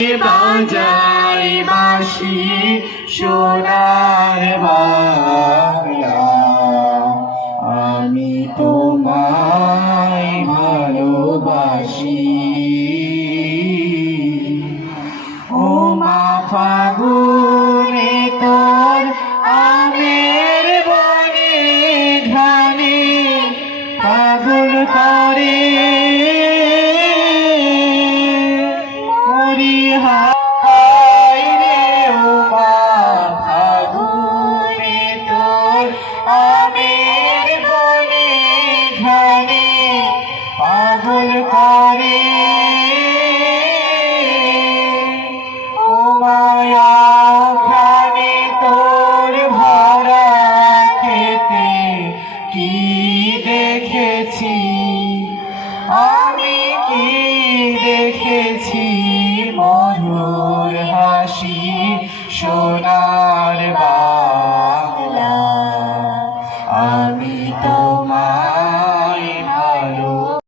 বাজাই বাঁশি সোনার বাংলা, আমি তোমায় ভালোবাসি। ও মা ফাগুনে তোর আমের বনে ঘানে পাগল করে হায় রে। ও মা ফাগুনে তোর আমের বনে ঘানে পাগল করে। ও মায়া ঘানে তোর ভরা খেতে কি দেখেছি আমি, কি দেখেছি মধুর হাসি সোনার বাংলা, আমি তোমার